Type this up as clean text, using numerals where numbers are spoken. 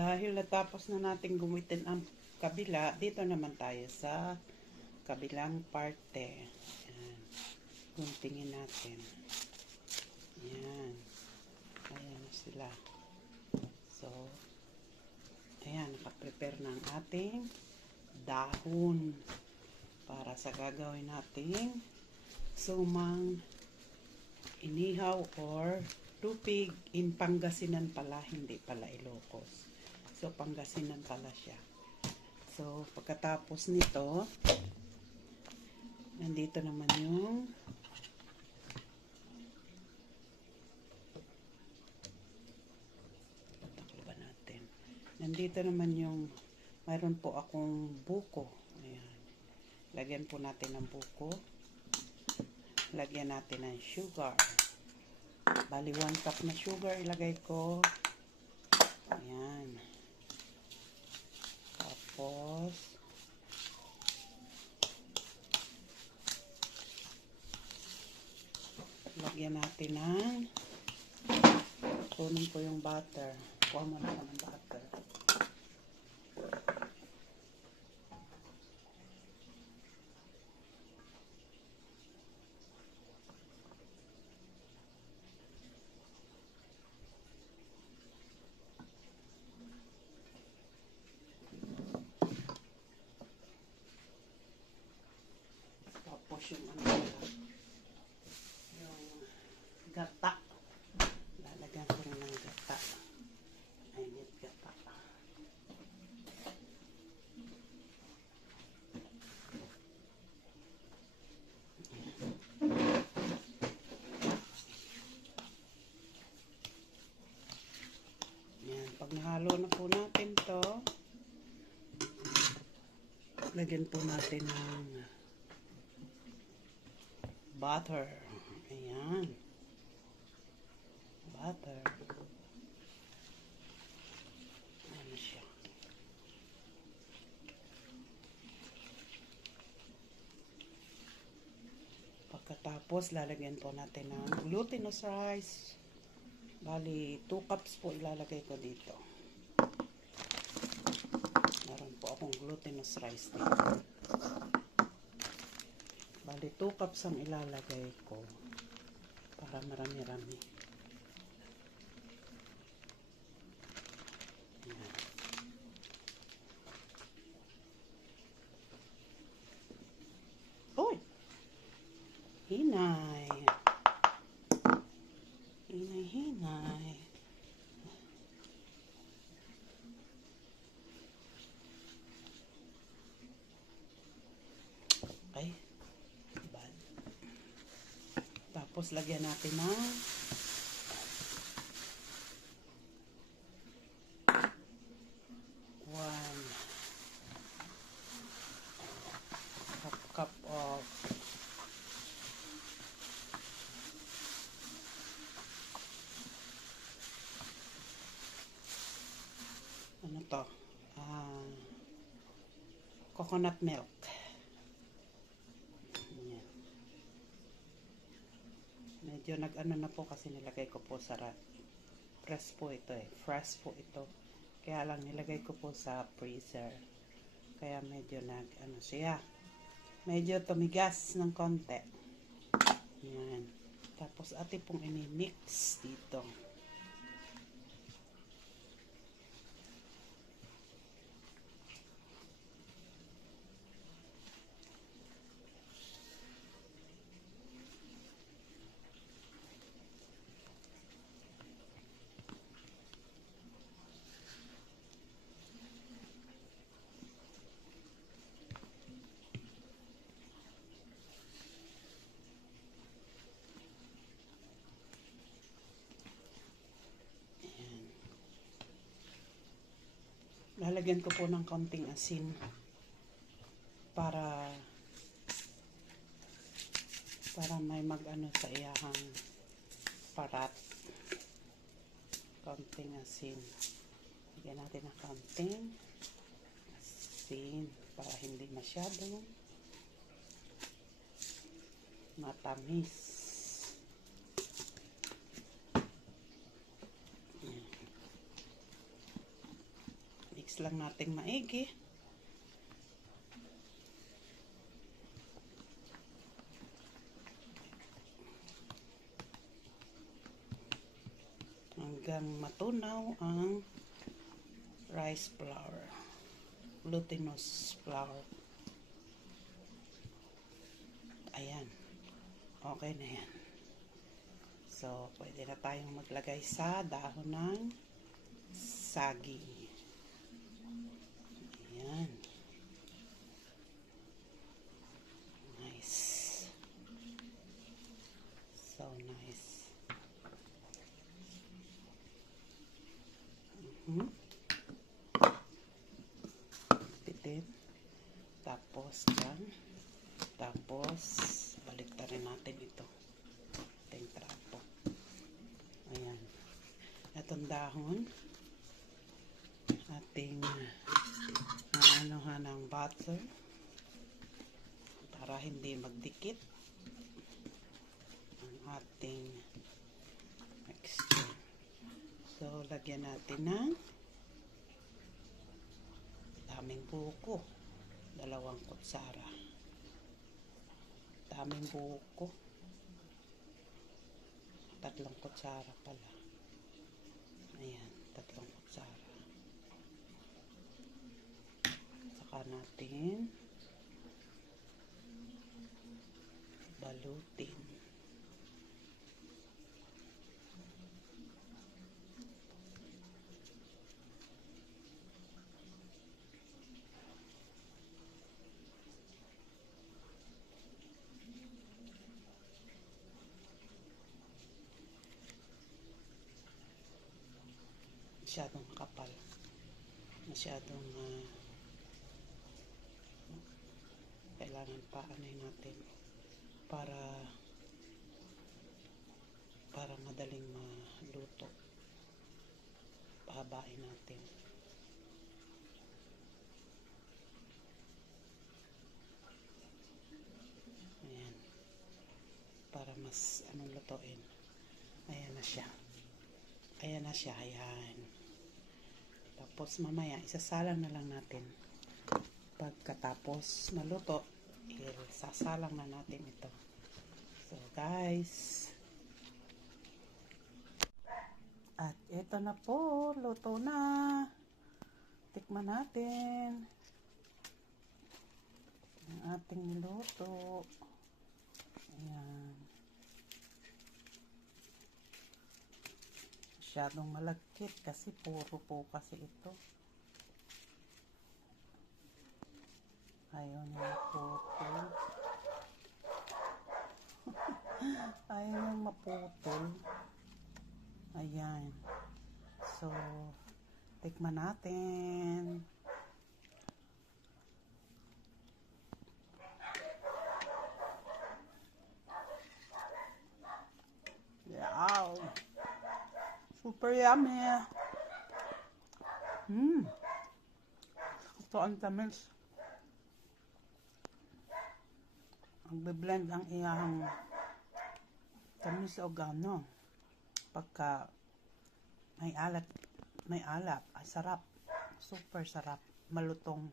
Dahil natapos na natin gamitin ang kabila, dito naman tayo sa kabilang parte. Ayan. Guntingin natin. Ayan. Ayan na sila. So, ayan, nakaprepare na ang ating dahon para sa gagawin nating sumang inihaw or tupig in Pangasinan pala, hindi pala Ilocos. So, Pangasinan pala siya. So, pagkatapos nito, nandito naman yung pataklo natin. Nandito naman yung mayroon po akong buko. Ayan. Lagyan po natin ng buko. Lagyan natin ng sugar. Bali, 1 cup na sugar ilagay ko. Ayan. Tapos, lagyan natin ng, kunin ko yung butter. Kuha mo na ng butter. Tapos yung yung gata. Lalagyan ko rin ng gata. I need gata. Yan. Pag nahalo na po natin to, lagyan po natin ng butter. Ayan. Butter. Ayan siya. Pagkatapos, lalagyan po natin ng glutinous rice. Bali, 2 cups po ilalagay ko dito. Meron po akong glutinous rice dito. Bali, 2 cups ang ilalagay ko para marami-rami. Ayan. Uy! Hinay! Hinay! Okay. Bad. Tapos, lagyan natin ng half cup of ano to? Coconut milk. Ayan. Medyo nag-ano na po kasi nilagay ko po sa press po ito eh. Fresh po ito. Kaya lang nilagay ko po sa freezer. Kaya medyo nag-ano siya. Medyo tumigas ng konti. Ayan. Tapos atin pong ini-mix dito. Lalagyan ko po ng konting asin para may mag-ano sa iyahang parat. Konting asin. Lagyan natin ng konting asin para hindi masyadong matamis. i-mix lang natin maigi. Hanggang matunaw ang rice flour, glutinous flour. Ayan. Okay na yan. So, pwede na tayong maglagay sa dahon ng saging. Ayan. Nice. So nice. Pitin. Tapos dyan. Tapos baliktarin natin ito. Ating trapo. Ayan. Itong dahon. Ating anuhan ng butter para hindi magdikit ang ating mixture. So, lagyan natin ng daming buko. 2 kutsara. Daming buko. 3 kutsara pala. Ayan, 3 kutsara. Saka natin balutin. Masyadong kapal. Masyadong kailangan paanay natin para madaling maluto. Pahabain natin. Ayan. Para mas lutuin. Ayan na siya. Ayan na siya. Ayan. Tapos mamaya isasalang na lang natin. Pagkatapos maluto, isasalang na natin ito. So guys, at ito na po, luto na. Tikman natin ang ating niluto. Ayan. Masyadong malagkit kasi puro po kasi ito. Ayaw niya maputol. Ayaw niya maputol. Ayan. So, tikman natin. Wow! Super yummy! Ito ang tamis. Magbe-blend ang iyang tamis o gano. Pagka may alap, ay sarap. Super sarap. Malutong.